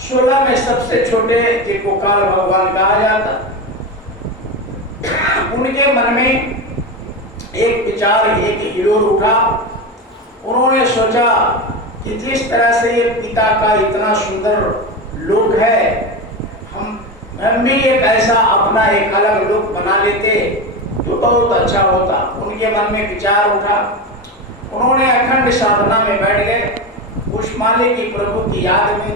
16 में सबसे छोटे जिनको काल भगवान कहा जाता, उनके मन में एक विचार, एक हिलोर उठा। उन्होंने सोचा कि जिस तरह से ये पिता का इतना सुंदर लोक है, हम भी एक ऐसा अपना एक अलग लोक बना लेते तो बहुत अच्छा होता। उनके मन में विचार उठा। उन्होंने अखंड साधना में बैठ गए, उस मालिक की प्रभु की याद में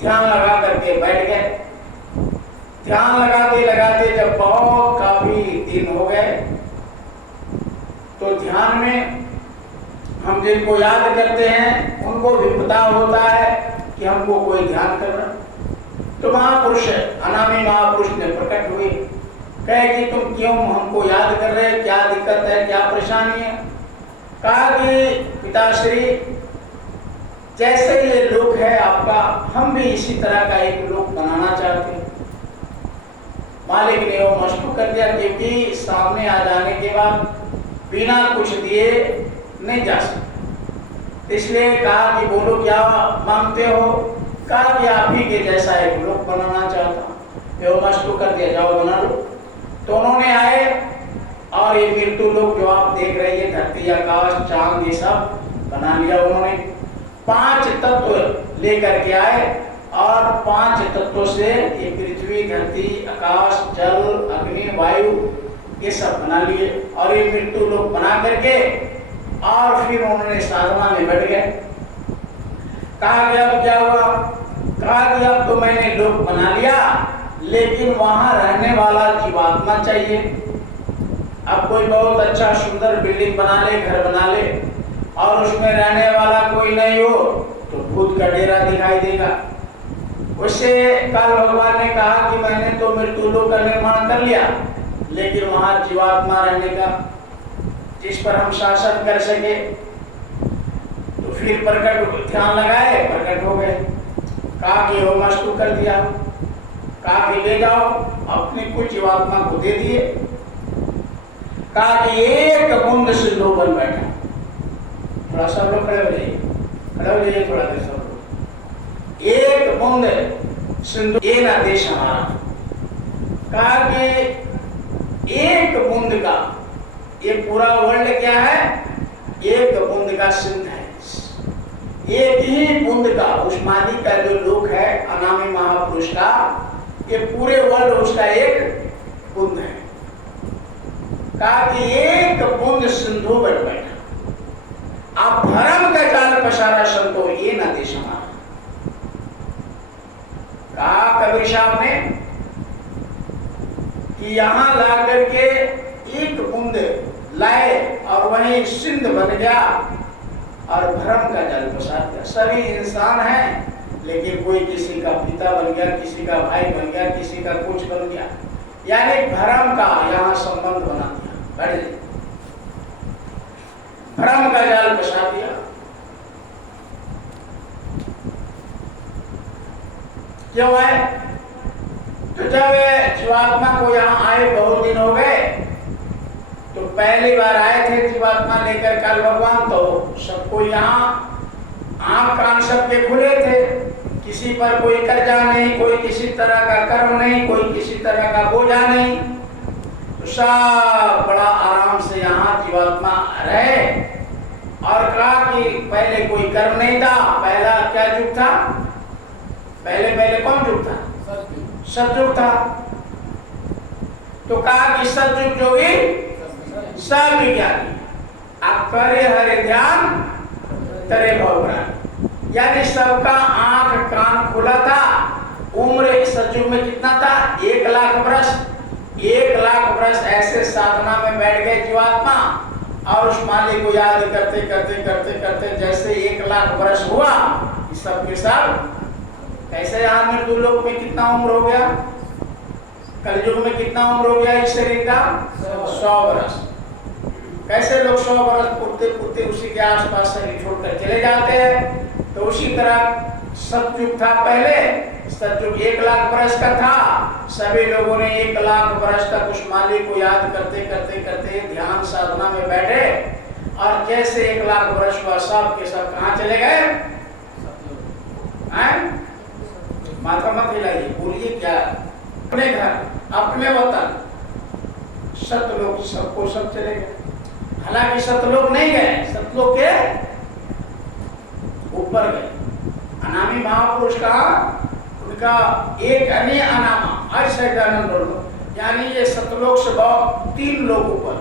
ध्यान लगा करके बैठ गए। ध्यान लगाते जब बहुत काफी दिन हो गए तो ध्यान में हम जिनको याद करते हैं उनको भी पता होता है कि हमको कोई ध्यान करना। तो महापुरुष, अनामी महापुरुष ने प्रकट हुए, कहे कि तुम क्यों हमको याद कर रहे, क्या दिक्कत है, क्या परेशानी है। कहा कि पिताश्री, जैसे ये लोक है आपका, हम भी इसी तरह का एक लोक बनाना चाहते हैं। मालिक ने वो मशहूर कर दिया, क्योंकि सामने आ जाने के बाद बिना कुछ दिए नहीं जा सकते। इसलिए कहा कि बोलो क्या मांगते हो। कहा कि आप ही के जैसा एक लोक बनाना चाहता हूँ। वो मशहूर कर दिया, जाओ बना लो। तो उन्होंने आए और ये मृत्यु लोक जो आप देख रहे हैं, धरती, आकाश, चांद, ये सब बना लिया उन्होंने। 5 तत्व लेकर के आए और 5 तत्वों से ये पृथ्वी, धरती, आकाश, जल, अग्नि, वायु, ये सब बना लिए और ये मृत्यु लोक बना करके और फिर उन्होंने साधना में बैठ गए। कहा कि अब क्या हुआ। कहा कि अब तो मैंने लोक बना लिया, लेकिन वहां रहने वाला जीवात्मा चाहिए। अब कोई बहुत अच्छा सुंदर बिल्डिंग बना ले, घर बना ले और उसमें रहने वाला कोई नहीं हो तो भूत का डेरा दिखाई देगा। उससे काल भगवान ने कहा कि मैंने तो मृत्यु लोक का निर्माण कर लिया, लेकिन वहां जीवात्मा रहने का जिस पर हम शासन कर सके। तो फिर प्रकट, ध्यान लगाए, प्रकट हो गए। कहा कि वो मस्तु कर दिया। कहा कि ले जाओ, अपने कुछ जीवात्मा को दे दिए। कहा कि एक बूंद सिंधु बन बैठा। थोड़ा सब लोग खड़े हो जाइए, खड़े हो जाइए थोड़ा देर सब लोग। एक बूंद सिंधु, ये ना देश हमारा। कहा कि एक बूंद का, ये पूरा वर्ल्ड क्या है, एक बूंद का सिंध है। एक ही बूंद का, उस मालिक का जो लोक है, अनामी महापुरुष का, ये पूरे वर्ल्ड उसका एक बूंद है। कहा कि एक बूंद सिंधु बन बैठा। आप भरम का जाल पसारा संतो, ये ना देश हमारा। कहा कबीर साहब ने कि यहां ला करके एक बूंद लाए और वहीं सिंध बन गया और भ्रम का जल पसार दिया। सभी इंसान हैं, लेकिन कोई किसी का पिता बन गया, किसी का भाई बन गया, किसी का कुछ बन गया, यानी भ्रम का यहाँ संबंध बना दिया। बढ़ भ्रम का जाल पसार दिया। क्यों है? तो जब जीवात्मा को यहाँ आए बहुत दिन हो गए, तो पहली बार आए थे जीवात्मा लेकर काल भगवान, तो सबको यहाँ आंख कान सबके खुले थे। किसी पर कोई कर्जा नहीं, कोई किसी तरह का कर्म नहीं, कोई किसी तरह का बोझा नहीं। तो सब बड़ा आराम से यहाँ जीवात्मा रहे। और कहा कि पहले कोई कर्म नहीं था। पहला क्या युग था? पहले कौन युग था? सतयुग था। तो कहा कि सतयुग जोगी सब विज्ञानी, आप करे हरे ध्यान तरे भवरान, यानी सबका आंख कान खुला था। उम्र सतयुग में कितना था? 1 लाख वर्ष। 1 लाख वर्ष ऐसे साधना में बैठ गए जीवात्मा और उस मालिक को याद करते करते करते करते जैसे 1 लाख वर्ष हुआ, सबके सब कैसे यहाँ मृत्यु लोक में कितना उम्र हो गया, कलयुग में कितना उम्र हो गया इस शरीर का? 100 वर्ष। कैसे लोग 100 वर्ष पूर्ते पूर्ते उसी के आसपास शरीर छोड़कर चले जाते हैं। तो उसी तरह सतयुग था पहले। सतयुग 1 लाख वर्ष का था। सभी लोगों ने 1 लाख वर्ष तक उस मालिक को याद करते करते करते ध्यान साधना में बैठे और जैसे 1 लाख वर्ष हुआ, सब के सब कहाँ चले गए? माथा मत हिलाइए, बोलिए क्या? अपने घर, अपने वतन, सतलोक सबको सब चले गए। हालांकि सतलोक नहीं गए, सतलोक के ऊपर गए। अनामी महापुरुष का उनका एक अन्य अनामा अशैतानंद, यानी ये सतलोक से बहुत 3 लोग ऊपर